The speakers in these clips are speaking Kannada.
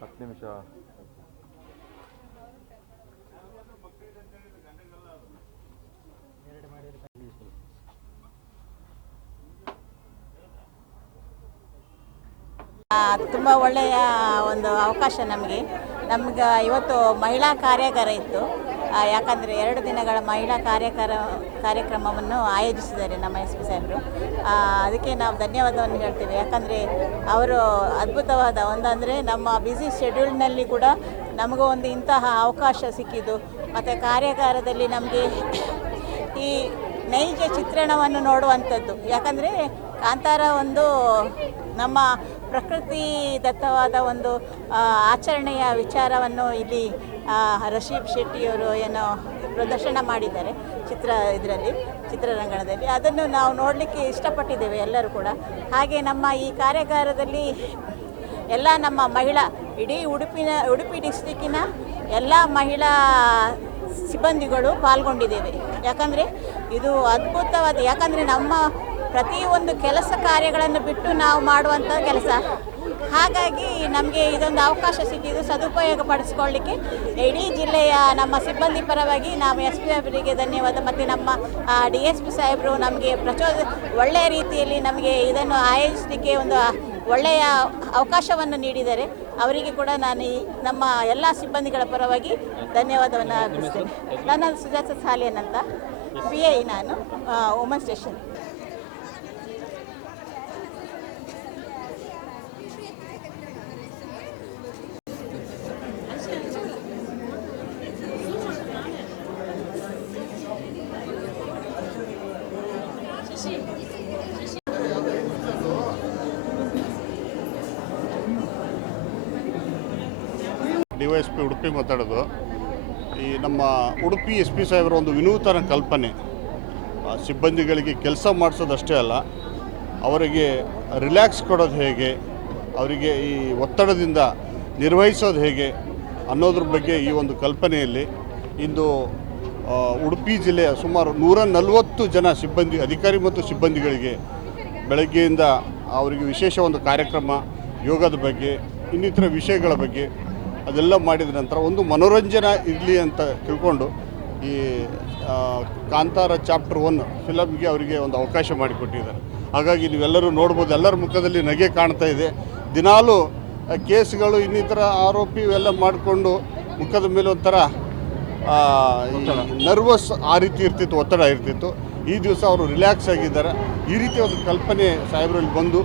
ಹತ್ತು ನಿಮಿಷ. ತುಂಬ ಒಳ್ಳೆಯ ಒಂದು ಅವಕಾಶ ನಮಗೆ. ನಮ್ಗೆ ಇವತ್ತು ಮಹಿಳಾ ಕಾರ್ಯಾಗಾರ ಇತ್ತು. ಯಾಕಂದರೆ ಎರಡು ದಿನಗಳ ಮಹಿಳಾ ಕಾರ್ಯಕರ, ಕಾರ್ಯಕ್ರಮವನ್ನು ಆಯೋಜಿಸಿದ್ದಾರೆ ನಮ್ಮ ಎಸ್ ಪಿ ಸಾಹೇಬರು. ಅದಕ್ಕೆ ನಾವು ಧನ್ಯವಾದವನ್ನು ಹೇಳ್ತೇವೆ. ಯಾಕಂದರೆ ಅವರು ಅದ್ಭುತವಾದ ಒಂದಂದರೆ ನಮ್ಮ ಬ್ಯುಸಿ ಶೆಡ್ಯೂಲ್ನಲ್ಲಿ ಕೂಡ ನಮಗೂ ಒಂದು ಇಂತಹ ಅವಕಾಶ ಸಿಕ್ಕಿದ್ದು. ಮತ್ತು ಕಾರ್ಯಾಗಾರದಲ್ಲಿ ನಮಗೆ ಈ ನೈಜ ಚಿತ್ರಣವನ್ನು ನೋಡುವಂಥದ್ದು. ಯಾಕಂದರೆ ಕಾಂತಾರ ಒಂದು ನಮ್ಮ ಪ್ರಕೃತಿ ದತ್ತವಾದ ಒಂದು ಆಚರಣೆಯ ವಿಚಾರವನ್ನು ಇಲ್ಲಿ ರಶೀಬ್ ಶೆಟ್ಟಿಯವರು ಏನೋ ಪ್ರದರ್ಶನ ಮಾಡಿದ್ದಾರೆ ಚಿತ್ರ ಇದರಲ್ಲಿ, ಚಿತ್ರರಂಗಣದಲ್ಲಿ. ಅದನ್ನು ನಾವು ನೋಡಲಿಕ್ಕೆ ಇಷ್ಟಪಟ್ಟಿದ್ದೇವೆ ಎಲ್ಲರೂ ಕೂಡ. ಹಾಗೆ ನಮ್ಮ ಈ ಕಾರ್ಯಾಗಾರದಲ್ಲಿ ಎಲ್ಲ ನಮ್ಮ ಮಹಿಳಾ, ಇಡೀ ಉಡುಪಿನ, ಉಡುಪಿ ಡಿಸ್ಟಿಕ್ಕಿನ ಎಲ್ಲ ಮಹಿಳಾ ಸಿಬ್ಬಂದಿಗಳು ಪಾಲ್ಗೊಂಡಿದ್ದೇವೆ. ಯಾಕಂದರೆ ಇದು ಅದ್ಭುತವಾದ, ಯಾಕಂದರೆ ನಮ್ಮ ಪ್ರತಿಯೊಂದು ಕೆಲಸ ಕಾರ್ಯಗಳನ್ನು ಬಿಟ್ಟು ನಾವು ಮಾಡುವಂಥ ಕೆಲಸ. ಹಾಗಾಗಿ ನಮಗೆ ಇದೊಂದು ಅವಕಾಶ ಸಿಕ್ಕಿದ್ದು ಸದುಪಯೋಗ ಪಡಿಸ್ಕೊಳ್ಳಿಕ್ಕೆ ಇಡೀ ಜಿಲ್ಲೆಯ ನಮ್ಮ ಸಿಬ್ಬಂದಿ ಪರವಾಗಿ ನಾವು ಎಸ್ ಪಿ ಅವರಿಗೆ ಧನ್ಯವಾದ. ಮತ್ತು ನಮ್ಮ ಡಿ ಎಸ್ ಪಿ ಸಾಹೇಬರು ನಮಗೆ ಪ್ರಚೋದ ಒಳ್ಳೆಯ ರೀತಿಯಲ್ಲಿ ನಮಗೆ ಇದನ್ನು ಆಯೋಜಿಸಲಿಕ್ಕೆ ಒಂದು ಒಳ್ಳೆಯ ಅವಕಾಶವನ್ನು ನೀಡಿದ್ದಾರೆ. ಅವರಿಗೆ ಕೂಡ ನಾನು ನಮ್ಮ ಎಲ್ಲ ಸಿಬ್ಬಂದಿಗಳ ಪರವಾಗಿ ಧನ್ಯವಾದವನ್ನು ಅರ್ಪಿಸ್ತೇನೆ ನನ್ನ ಸುಜಾತ ಸಾಲಿಯನ್ ಅಂತ ಪಿ ಐ ನಾನು woman station D Y S P Udupi ಮಾತಾಡೋದು. ಈ ನಮ್ಮ ಉಡುಪಿ ಎಸ್ ಪಿ ಸಾಹೇಬರ ಒಂದು ವಿನೂತನ ಕಲ್ಪನೆ. ಸಿಬ್ಬಂದಿಗಳಿಗೆ ಕೆಲಸ ಮಾಡಿಸೋದಷ್ಟೇ ಅಲ್ಲ, ಅವರಿಗೆ ರಿಲ್ಯಾಕ್ಸ್ ಕೊಡೋದು ಹೇಗೆ, ಅವರಿಗೆ ಈ ಒತ್ತಡದಿಂದ ನಿರ್ವಹಿಸೋದು ಹೇಗೆ ಅನ್ನೋದ್ರ ಬಗ್ಗೆ ಈ ಒಂದು ಕಲ್ಪನೆಯಲ್ಲಿ ಇಂದು ಉಡುಪಿ ಜಿಲ್ಲೆಯ ಸುಮಾರು ನೂರ ನಲವತ್ತು ಜನ ಸಿಬ್ಬಂದಿ, ಅಧಿಕಾರಿ ಮತ್ತು ಸಿಬ್ಬಂದಿಗಳಿಗೆ ಬೆಳಗ್ಗೆಯಿಂದ ಅವರಿಗೆ ವಿಶೇಷ ಒಂದು ಕಾರ್ಯಕ್ರಮ, ಯೋಗದ ಬಗ್ಗೆ, ಇನ್ನಿತರ ವಿಷಯಗಳ ಬಗ್ಗೆ ಅದೆಲ್ಲ ಮಾಡಿದ ನಂತರ ಒಂದು ಮನೋರಂಜನೆ ಇರಲಿ ಅಂತ ತಿಳ್ಕೊಂಡು ಈ ಕಾಂತಾರ ಚಾಪ್ಟರ್ ಒನ್ ಫಿಲಮ್ಗೆ ಅವರಿಗೆ ಒಂದು ಅವಕಾಶ ಮಾಡಿಕೊಟ್ಟಿದ್ದಾರೆ. ಹಾಗಾಗಿ ನೀವೆಲ್ಲರೂ ನೋಡ್ಬೋದು ಎಲ್ಲರ ಮುಖದಲ್ಲಿ ನಗೆ ಕಾಣ್ತಾ ಇದೆ. ದಿನಾಲೂ ಕೇಸ್ಗಳು ಇನ್ನಿತರ ಆರೋಪಿ ಇವೆಲ್ಲ ಮಾಡಿಕೊಂಡು ಮುಖದ ಮೇಲೆ ಒಂಥರ ನರ್ವಸ್ ಆ ರೀತಿ ಇರ್ತಿತ್ತು ಒತ್ತಡ ಇರ್ತಿತ್ತು. ಈ ದಿವಸ ಅವರು ರಿಲ್ಯಾಕ್ಸ್ ಆಗಿದ್ದಾರೆ. ಈ ರೀತಿ ಒಂದು ಕಲ್ಪನೆ ಸಾಹೇಬರಲ್ಲಿ ಬಂದು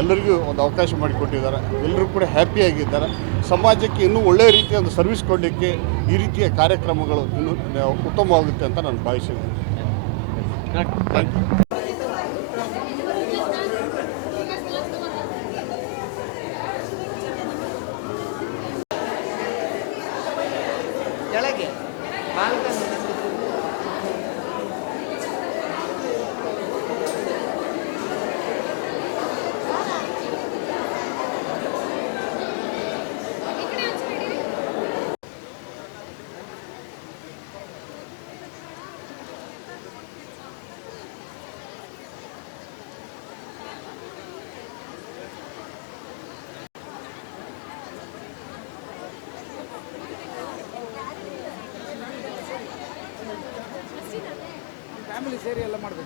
ಎಲ್ಲರಿಗೂ ಒಂದು ಅವಕಾಶ ಮಾಡಿಕೊಟ್ಟಿದ್ದಾರೆ. ಎಲ್ಲರೂ ಕೂಡ ಹ್ಯಾಪಿಯಾಗಿದ್ದಾರೆ ಸಮಾಜಕ್ಕೆ ಇನ್ನೂ ಒಳ್ಳೆಯ ರೀತಿಯ ಒಂದು ಸರ್ವಿಸ್ ಕೊಡಲಿಕ್ಕೆ ಈ ರೀತಿಯ ಕಾರ್ಯಕ್ರಮಗಳು ಇನ್ನೂ ಉತ್ತಮವಾಗುತ್ತೆ ಅಂತ ನಾನು ಭಾವಿಸಿದ್ದೇನೆ. Thank you La marca,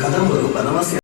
cada uno.